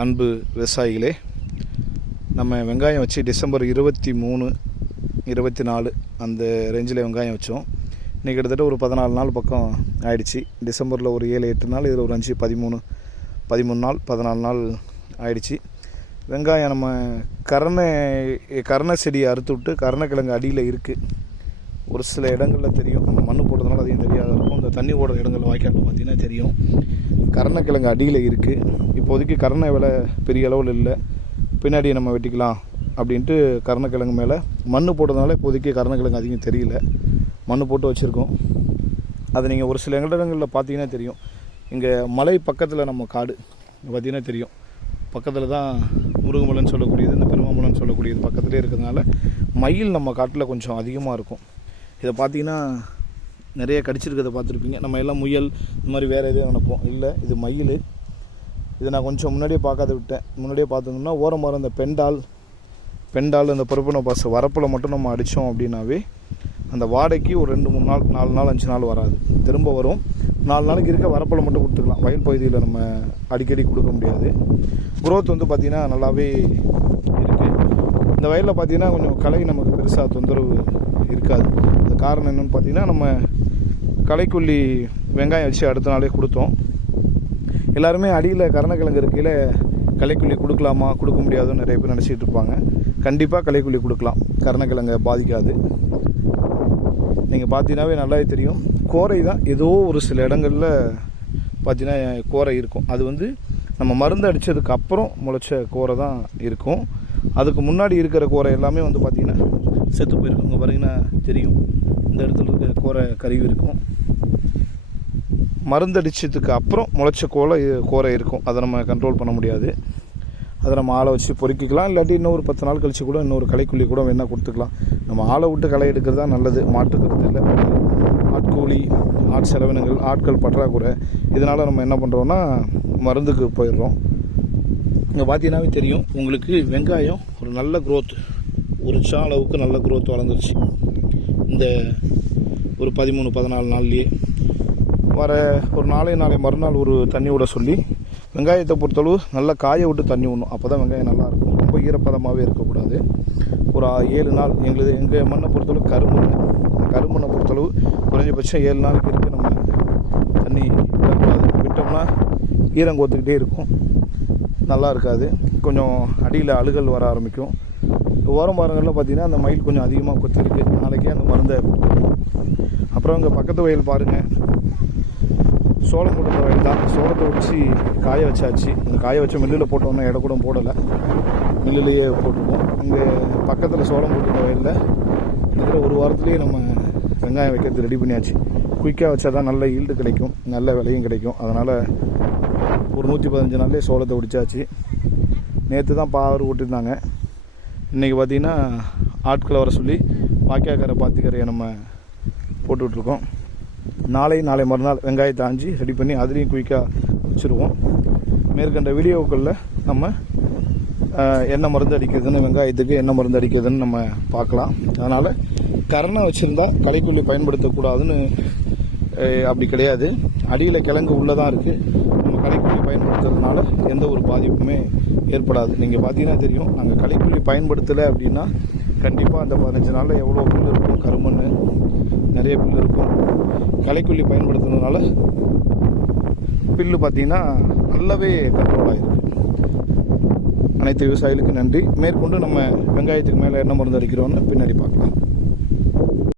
அன்பு விவசாயிகளே, நம்ம வெங்காயம் வச்சு டிசம்பர் 23, 24 அந்த ரேஞ்சில் வெங்காயம் வச்சோம். இன்றைக்கி கிட்டத்தட்ட ஒரு 14 நாள் பக்கம் ஆயிடுச்சு. டிசம்பரில் ஒரு 7-8 நாள், இதில் ஒரு 5-13 நாள், 14 நாள் ஆயிடுச்சு. வெங்காயம் நம்ம கரணை செடியை அறுத்து விட்டு கருணக்கிழங்கு அடியில் இருக்குது. ஒரு சில இடங்களில் தெரியும், நம்ம மண் போடுறதுனால அதையும் தெரியாத இருக்கும். இந்த தண்ணி ஓடுற இடங்களில் வாய்க்காலில் பார்த்திங்கன்னா தெரியும், கருணக்கிழங்கு அடியில் இருக்குது. இப்போதைக்கு கருணை விலை பெரிய அளவில் இல்லை, பின்னாடி நம்ம வெட்டிக்கலாம் அப்படின்ட்டு கருணக்கிழங்கு மேலே மண் போடுறதுனால இப்போதைக்கு கருணக்கிழங்கு அதிகம் தெரியல. மண் போட்டு வச்சுருக்கோம். அது நீங்கள் ஒரு சில இடங்களில் பார்த்தீங்கன்னா தெரியும். இங்கே மலை பக்கத்தில் நம்ம காடு பார்த்திங்கன்னா தெரியும். பக்கத்தில் தான் முருகமலைன்னு சொல்லக்கூடியது, இந்த பெருமாமலைன்னு சொல்லக்கூடியது பக்கத்துலேயே இருக்கிறதுனால மயில் நம்ம காட்டில் கொஞ்சம் அதிகமாக இருக்கும். இதை பார்த்தீங்கன்னா நிறைய கடிச்சிருக்கிறத பார்த்துருப்பீங்க. நம்ம எல்லாம் முயல் இந்த மாதிரி வேறு எதுவும் நினைப்போம், இல்லை இது மயில். இதை நான் கொஞ்சம் முன்னாடியே பார்க்காத விட்டேன். முன்னாடியே பார்த்துங்கன்னா ஓரமாக இந்த பெண்டால் அந்த பருப்பனை பாச வரப்பில் மட்டும் நம்ம அடித்தோம் அப்படின்னாவே அந்த வாடகைக்கு ஒரு 2-3 நாள், 4 நாள் 5 நாள் வராது, திரும்ப வரும். 4 நாளைக்கு இருக்க வரப்பில் மட்டும் கொடுத்துக்கலாம். வயல் பகுதியில் நம்ம அடிக்கடி கொடுக்க முடியாது. குரோத் வந்து பார்த்திங்கன்னா நல்லாவே இருக்குது. இந்த வயலில் பார்த்திங்கன்னா கொஞ்சம் களை நமக்கு பெருசாக தொந்தரவு இருக்காது. அது காரணம் என்னென்னு பார்த்திங்கன்னா, நம்ம களைக்கொல்லி வெங்காயம் வச்சு அடுத்த நாளே கொடுத்தோம். எல்லாருமே அடியில் கருணக்கிழங்கு இருக்கையில் களைக்கொல்லி கொடுக்கலாமா கொடுக்க முடியாதுன்னு நிறைய பேர் நினச்சிட்டு இருப்பாங்க. கண்டிப்பாக களைக்கொல்லி கொடுக்கலாம், கருணக்கிழங்கை பாதிக்காது. நீங்கள் பார்த்தீங்கன்னாவே நல்லாவே தெரியும். கோரை தான் ஏதோ ஒரு சில இடங்களில் பார்த்தீங்கன்னா கோரை இருக்கும். அது வந்து நம்ம மருந்து அடித்ததுக்கு அப்புறம் முளைச்ச கோரை தான் இருக்கும். அதுக்கு முன்னாடி இருக்கிற கோரை எல்லாமே வந்து பார்த்திங்கன்னா செத்து போயிருக்கும். இங்கே பாருங்கன்னா தெரியும், இந்த இடத்துல இருக்க கோரை கருவி இருக்கும். மருந்தடிச்சதுக்கு அப்புறம் முளைச்ச கோரை இருக்கும். அதை நம்ம கண்ட்ரோல் பண்ண முடியாது. அதை நம்ம ஆளை வச்சு பொறுக்கிக்கலாம். இல்லாட்டி இன்னொரு 10 நாள் கழித்து கூட இன்னொரு களைக்குள்ளி கூட வேணால் கொடுத்துக்கலாம். நம்ம ஆளை விட்டு களை எடுக்கிறது தான் நல்லது, மாற்றுக்கிறது இல்லை. ஆட்கூலி, செலவினங்கள், ஆட்கள் பற்றாக்குறை, இதனால் நம்ம என்ன பண்ணுறோன்னா மருந்துக்கு போயிடுறோம். இங்கே பார்த்தீங்கன்னாவே தெரியும் உங்களுக்கு, வெங்காயம் ஒரு நல்ல க்ரோத், ஒரு அளவுக்கு நல்ல க்ரோத் வளர்ந்துருச்சு. இந்த ஒரு 13-14 நாள்லேயே வர ஒரு நாளை மறுநாள் ஒரு தண்ணி விட சொல்லி, வெங்காயத்தை பொறுத்தளவு நல்லா காய விட்டு தண்ணி விடணும். அப்போ தான் வெங்காயம் நல்லாயிருக்கும். ரொம்ப ஈரப்பதமாகவே இருக்கக்கூடாது. ஒரு 7 நாள் எங்கள் மண்ணை பொறுத்தளவு கருமண்ணை பொறுத்தளவு குறைஞ்சபட்சம் 7 நாளைக்கு இருக்குது. நம்ம தண்ணி விட்டோம்னா ஈரம் கோத்துக்கிட்டே இருக்கும், நல்லா இருக்காது. கொஞ்சம் அடியில் அழுகல் வர ஆரம்பிக்கும். ஓரம் மரங்களில் பார்த்திங்கன்னா அந்த மயில் கொஞ்சம் அதிகமாக கொத்திருக்கு. நாளைக்கே அந்த மருந்தை கொடுத்துருவோம். அப்புறம் இங்கே பக்கத்து வயல் பாருங்கள், சோளம் போட்டுற வயல் தான். சோளத்தை வச்சு காய வச்சாச்சு. அந்த காய வச்ச மில்லில் போட்டோம்னா இடம் கூட போடலை, மில்லுலேயே போட்டுருக்கோம். இங்கே பக்கத்தில் சோளம் போட்டுற வயலில் இருக்கிற ஒரு வாரத்துலேயே நம்ம வெங்காயம் வைக்கிறது ரெடி பண்ணியாச்சு. குயிக்காக வச்சா தான் நல்ல ஈல்டு கிடைக்கும், நல்ல விலையும் கிடைக்கும். அதனால் ஒரு 115 நாள்லேயே சோளத்தை ஒடிச்சாச்சு. நேற்று தான் பாரு ஓட்டிருந்தாங்க. இன்றைக்கி பார்த்திங்கன்னா ஆட்களை வர சொல்லி வாய்க்காக்கரை பாத்திக்கரையை நம்ம போட்டுட்ருக்கோம். நாளை மறுநாள் வெங்காயத்தை ஆஞ்சி ரெடி பண்ணி அதுலேயும் குயிக்காக வச்சுருவோம். மேற்கண்ட வீடியோக்களில் நம்ம என்ன மருந்து அடிக்கிறதுன்னு, வெங்காயத்துக்கு என்ன மருந்து அடிக்கிறதுன்னு நம்ம பார்க்கலாம். அதனால் கரணை வச்சுருந்தா களைக்கொல்லி பயன்படுத்தக்கூடாதுன்னு அப்படி கிடையாது. அடியில் கிழங்கு உள்ளே தான் இருக்குது. நம்ம களைக்கொல்லி பயன்படுத்துறதுனால எந்த ஒரு பாதிப்புமே ஏற்படாது. நீங்கள் பார்த்தீங்கன்னா தெரியும், நாங்கள் களைக்கொல்லி பயன்படுத்தலை அப்படின்னா கண்டிப்பாக அந்த 15 நாளில் எவ்வளோ புல் இருக்கும், கருமண் நிறைய புல் இருக்கும். களைக்கொல்லி பயன்படுத்துறதுனால புல்லு பார்த்திங்கன்னா நல்லாவே கண்ட்ரோல் ஆகிருக்கு. அனைத்து விவசாயிகளுக்கும் நன்றி. மேற்கொண்டு நம்ம வெங்காயத்துக்கு மேலே என்ன மருந்து அடிக்கிறோன்னு பின்னாடி பார்க்கலாம்.